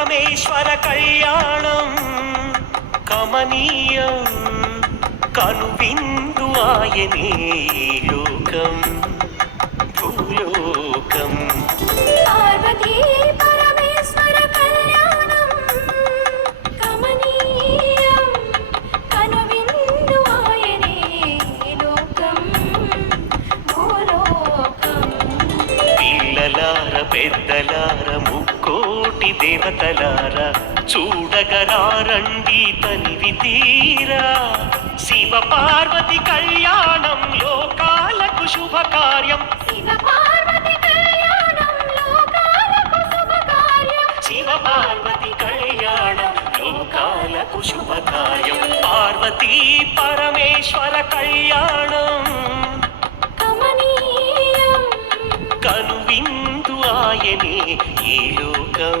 పరమేశ్వర కళ్యాణం కమనీయం. కనువిందు ఆయనే లోకం భూలోకం. పార్వతీ పరమేశ్వర కళ్యాణం కమనీయం. కనువిందు ఆయనే లోకం భూలోకం. పిల్లలార పెద్దలార ముక్కోటి దేవతలార చూడగరారండి తనివి తీరా. శివ పార్వతి కళ్యాణం లోకాలకు శుభకార్యం. శివ పార్వతి కళ్యాణం లోకాలకు శుభకార్యం. శివ పార్వతి పరమేశ్వర కళ్యాణం. కమనీయం. కనువిందు ఆయనే ఈ లోకం.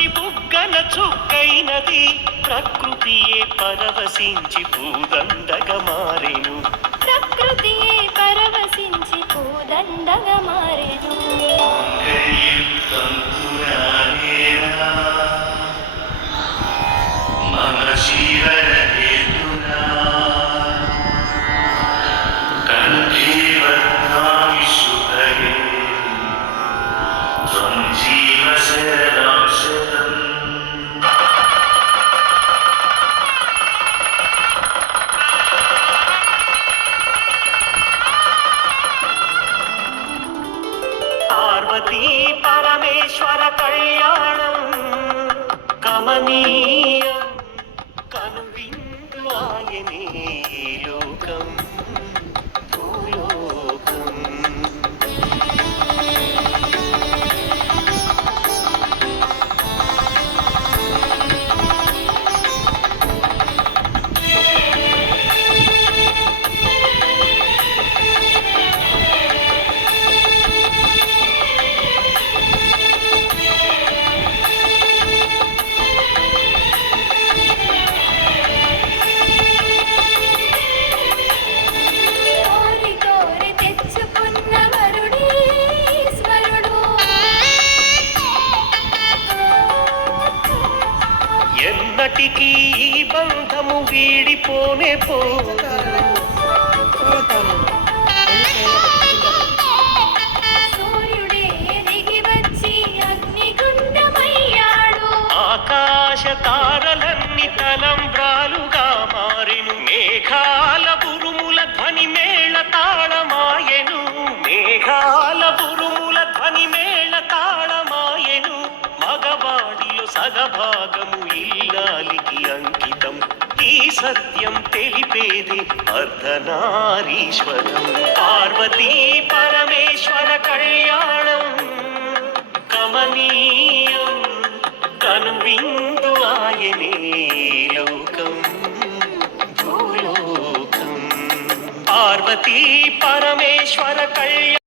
వచ్చి బుగ్గన చుక్కైనది ప్రకృతియే పరవశించి పూదండగా మారెను. ప్రకృతియే పరవశించి పూదండగా మారెను. శివరహేతునా पार्वती परमेश्वर कल्याणं कमनीय నాటికి ఈ బంధము వీడిపోనే పో సత్యం తెలిపేది అర్ధనారీశ్వరం పార్వతీ పరమేశ్వర కళ్యాణం కమనీయం కనువిందు ఆయనే లోకం భూలోకం పార్వతీ పరమేశ్వర కళ్యాణం